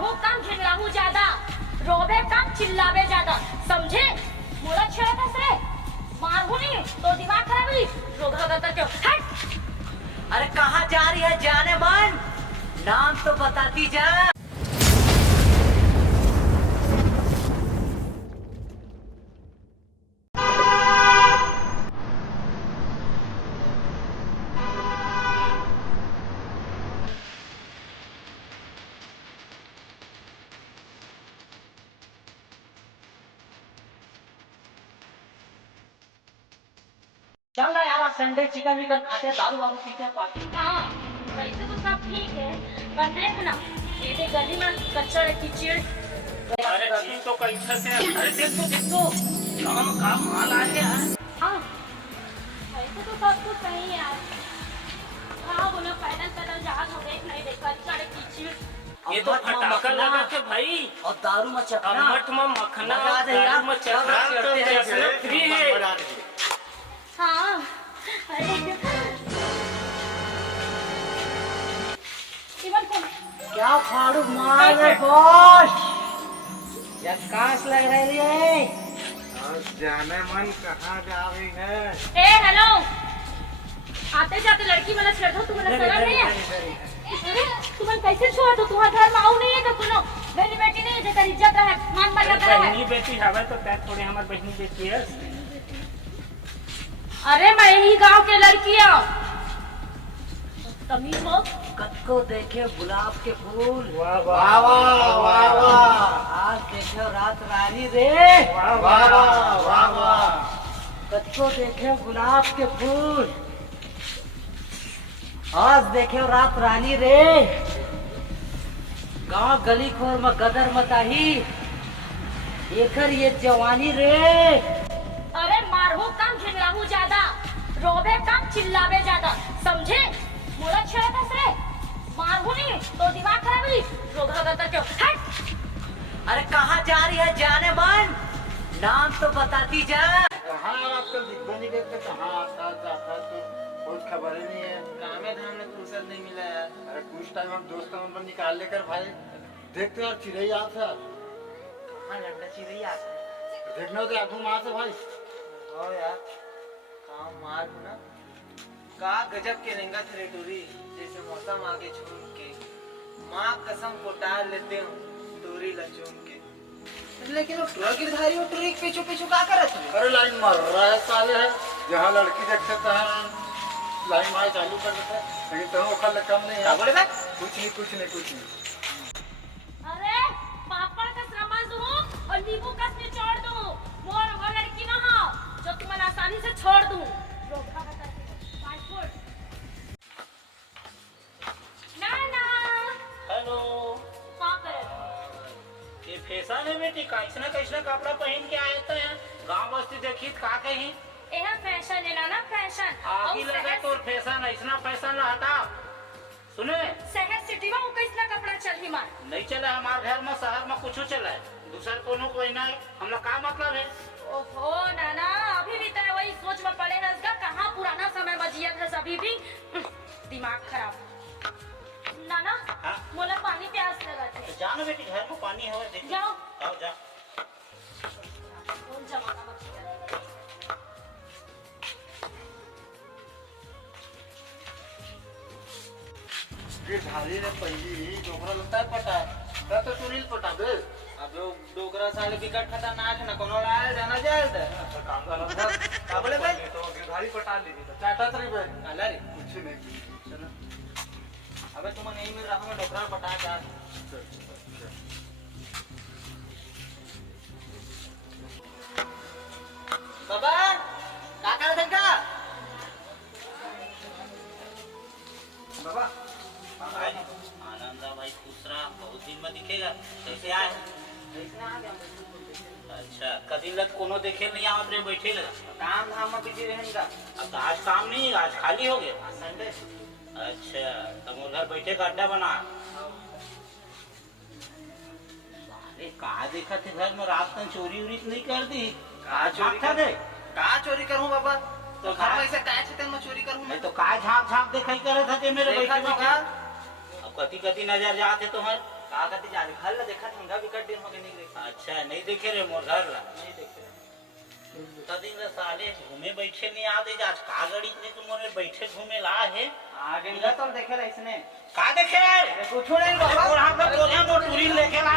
मारहू कम झिगड़ाहू ज्यादा, रोबे कम चिल्लावे ज्यादा, समझे? मोला छेड़ा कैसे? मारहू नहीं तो दिमाग खराब हुई, रोगा करता क्यों? हट! अरे कहाँ जा रही है जाने मन, नाम तो बताती जा। चल रहा यार, संडे चिकन विकन खाते हैं, दारू वारू पीते हैं, पार्टी। हाँ, वैसे तो सब ठीक है, पर देख ना, ये गली में कचरा कीचड़। अरे चीज तो कैसे से, अरे देख तो काम काम माल आ गया। हाँ, वैसे तो सब कुछ सही है यार। हाँ बोलो, पैदल पैदल जहाँ हो देख नहीं देख कचरा कीचड़। ये तो फटाका लगा के भाई, और दारू में चखना, अम्मट में मखना, मजा दे यार, दारू में चखना, फ्री है। हाँ, अरे इवन कौन? क्या फाड़ू मार रहे बॉस, या काश लग रही है। जाने मन कहाँ जा रही है? ए हेलो, आते जाते लड़की वाला छेड़ दो, तुम्हारा शर्म नहीं है? अरे तुम्हें कैसे छोड़ दो? तुम्हारा घर में आऊ नहीं है तो सुनो, बहनी बेटी नहीं है जेकर इज्जत है, मान मर्यादा है। बहनी बेटी हवे तो तै थोड़ी हमार बहनी बेटी है। अरे मैं यही गांव के लड़की हूँ, तमीज हो। कद को देखे गुलाब के फूल, वाह वाह वाह वाह, आज देखे रात रानी रे, वाह वाह वाह वाह, कद को देखे गुलाब के फूल, आज देखे रात रानी रे, गांव गली खोर में गदर मताही, एकर ये जवानी रे। अरे मारहू कम झिगड़ाहू ज्यादा, रोबे कम चिल्लावे ज्यादा, समझे? मोला छेड़ा कैसे? मारहू नहीं तो दिमाग खराब हुई, रोगा करता क्यों? हट! अरे कहाँ जा रही है जाने मन, नाम तो बताती जा। कहाँ आजकल दिखता नहीं करते, कहाँ आता जाता तो कुछ खबर ही नहीं है। कामे धाम में फुर्सत नहीं मिला यार। अरे कुछ टाइम हम दोस्तों पर निकाल लेकर भाई देखते यार, चिड़ै आता है, कहाँ लड़का चिड़ै आता है? देखना तो आंखों मार से भाई। हो यार, काम मार ना, का गजब के रेंगा थे टूरी, जैसे मौसम आगे छोड़ के, माँ कसम को डाल लेते हूँ टूरी लचूम के। लेकिन वो टूर गिरधारी वो टूरी के पीछू पीछू का करत है? अरे लाइन मार रहा है साले है, जहाँ लड़की देख सकता है लाइन मार चालू कर देता है, लेकिन तुम ओखल कम नहीं क्या है। बोले बे? कुछ नहीं कुछ नहीं कुछ नहीं। अरे पापड़ का समझ दूं और नींबू कस निचोड़ दूं, मोर वो लड़की ना हो जो तुम्हें आसानी से छोड़ दूं। रोका बता के फाइट फुट ना ना। हेलो, हाँ करे ये फैशन है बेटी, कैसना कपड़ा पहन के आए थे गाँव बस्ती देखी का कहीं यह फैशन है ना फैशन। आगे लगा तो फैशन ऐसा फैशन ना हटा। सुने, शहर सिटी में वो कैसना कपड़ा चल ही मार नहीं चला हमारे घर में, शहर में कुछ चला है, दूसर कोनो कोई ना, हम लोग का मतलब है। ओहो नाना, अभी भी तेरे वही सोच में पड़े है, कहाँ पुराना समय में जिया था अभी भी, दिमाग खराब। नाना हाँ? मोला पानी प्यास लगा थे। तो जानो बेटी, घर में पानी है, देख जाओ जाओ जा। कौन जमाना बच गया। गिरधारी ने पहली डोकरा लगता है पटा है, तो सुनील पटा दे। अब जो डोकरा साले बिकट खतरनाक है ना, कोनो लाल जाना जाए तो काम का लंबा का बोले बे? तो गिरधारी पटा ली थी, तो चाटा तरी बे अला रे, कुछ नहीं। चलो अबे तुम नहीं मिल रहा, मैं डोकरा पटा जा। बाबा का कर देगा बाबा? आनंदा भाई खुश रहा, बहुत दिन में दिखेगा। कैसे आए? अच्छा, कभी लग कोनो देखे नहीं आवत रे, बैठे लगा काम धाम में बिजी रहेगा। अब तो आज काम नहीं है, आज खाली हो गया। संडे अच्छा, तब उधर बैठे का अड्डा बना। अरे कहा देखा थे घर में, रात तक चोरी उरी नहीं कर दी? का चोरी था दे? का चोरी करूं बाबा? तो घर का- में ऐसे काय छतन में चोरी करूं मैं? नहीं तो काय झाँक झाँक देखा ही करे था मेरे देखा बैठे तो बैठे। का? अब कति कति नजर जाते तुम्हार का कहते जाने घर ला देखा ठंडा विकट दिन हो गए नहीं देखा अच्छा नहीं देखे रे मोर घर ला नहीं देखे दिन साले घूमे बैठे नहीं आते आज का गड़ी ने तुम मोरे बैठे घूमे ला है आगे मिला तो देखे ला इसने का देखे कुछ नहीं बाबा और हां पे बोले मोर टूरी लेके ला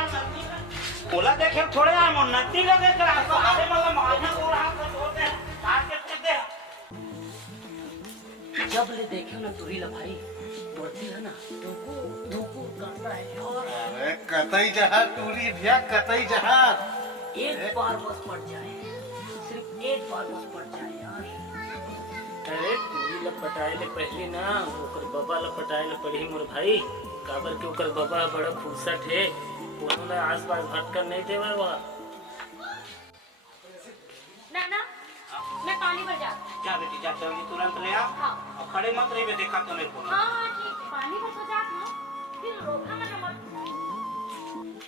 बोला देखे थोड़े आ मोर नती लगे करा तो आगे मतलब मारना और हाथ पे छोड़ दे काट के फेंक दे जब ले देखे ना तुरी ला भाई बढ़ती है ना धोको धोको करना है और अरे कतई जहां टूरी भैया कतई जहां एक बार बस पड़ जाए, सिर्फ एक बार बस पड़ जाए यार। अरे टूरी ला पटाए ले पहले ना ओकर बाबा ला पटाए ले पड़ी मोर भाई काबर के ओकर बाबा बड़ा फुर्सत है कोनो ना आसपास भटकर नहीं देवा वह नाना मैं पानी भर जा जा बेटी जा जल्दी तुरंत ले आ हाँ और खड़े मत रहिए देखा तो मेरे को हाँ हाँ ठीक है पानी भर तो जात ना फिर रोकना मत मत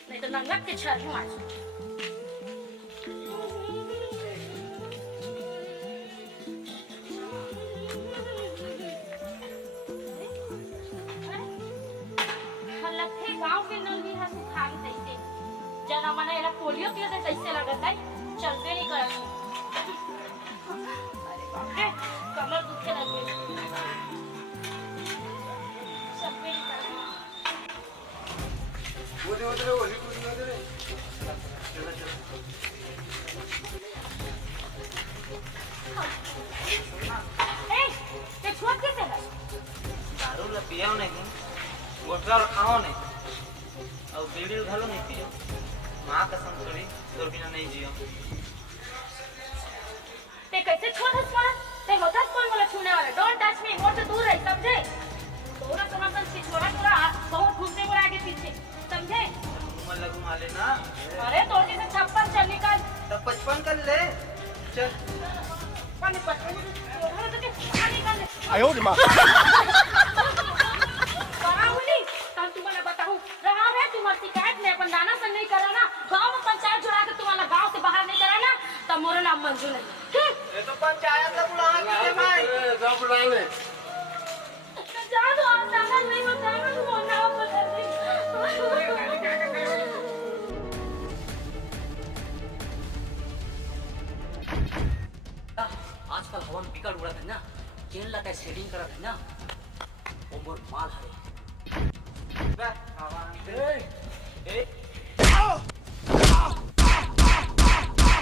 नहीं तो नंगत के छर हूँ आज गांव के नल भी है सुखाई तैसे जना मना एला पोलियो पियो दे तैसे लगत है चलते नहीं करत अरे बाप रे कमर दुखे लगे चलते नहीं करत उधर ओली टूरी उधर चलो चलो ए ते छुआ कैसे है दारू ला पिया नहीं गोटला खाओ नहीं और बीड़ी घालो नहीं पियो माँ कसम थोड़ी तो बिना नहीं जियो ते कैसे छोड़ हसवा ते होता कौन वाला छूने वाला डोंट टच मी मोर से दूर रह समझे थोड़ा समझन से छोड़ा थोड़ा बहुत घूमने को आगे पीछे समझे उमर लगू माले ना अरे तो से 56 चल निकल तो 55 कर ले चल पानी पटने तो के पानी निकाल ले आयो रे मां करावली तब तुम्हारा बताऊं रहा है तुम्हारी शिकायत में अपन दाना संग नहीं करा ना गांव में पंचायत जुड़ा के तुम्हारा गांव से बाहर नहीं करा ना तब मोरा नाम मंजूर नहीं ये तो पंचायत ला बुला के भाई जा बुला ले जा दो आप दाना नहीं बताना तो वो नाम बदल दे आजकल हवन बिगड़ उड़ा है ना चेन लगा शेडिंग करा है ना वो मोर माल है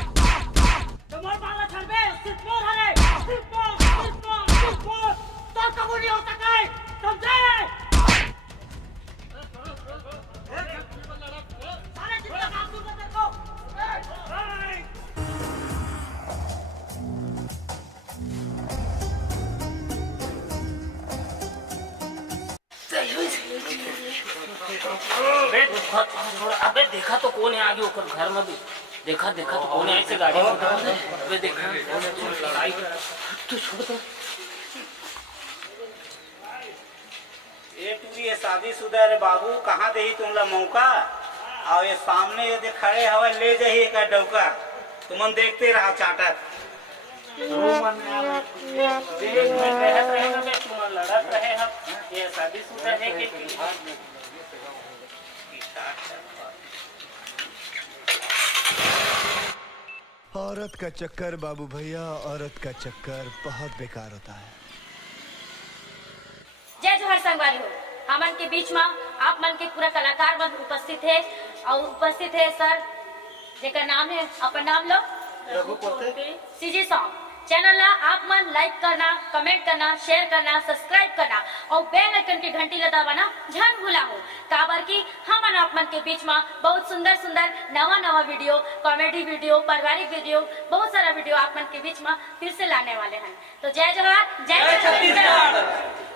तुम्हारे माला छड़ बे सिर्फ मोर हरे सिर्फ मोर तो कबूल नहीं हो सका है समझे सारे जितना काम तू कर को अबे देखा तो कौन है आगे ओकर घर में भी देखा देखा तो कौन है ऐसे गाड़ी में अबे देखा लड़ाई तू छोड़ दो ये टूरी ये शादीशुदा रे बाबू कहाँ दे ही तुमला मौका और ये सामने ये खड़े हवा ले जाइए का डौका तुम देखते रहा चाटत लड़त रहे हम ये शादीशुदा है कि औरत का चक्कर बाबू भैया औरत का चक्कर बहुत बेकार होता है। जय जोहर संगवारी हो हमन के बीच में आप मन के पूरा कलाकार मन उपस्थित है और उपस्थित है सर जेकर नाम है अपन नाम लो रघुपति सीजी सॉन्ग चैनल ला आप मन लाइक करना कमेंट करना शेयर करना सब्सक्राइब करना और बेल आइकन के घंटी दबाना झन भूला हो काबर की हम आप मन के बीच में बहुत सुंदर सुंदर नवा नवा वीडियो कॉमेडी वीडियो पारिवारिक वीडियो बहुत सारा वीडियो आप मन के बीच में फिर से लाने वाले हैं तो जय जोहार जय छत्तीसगढ़।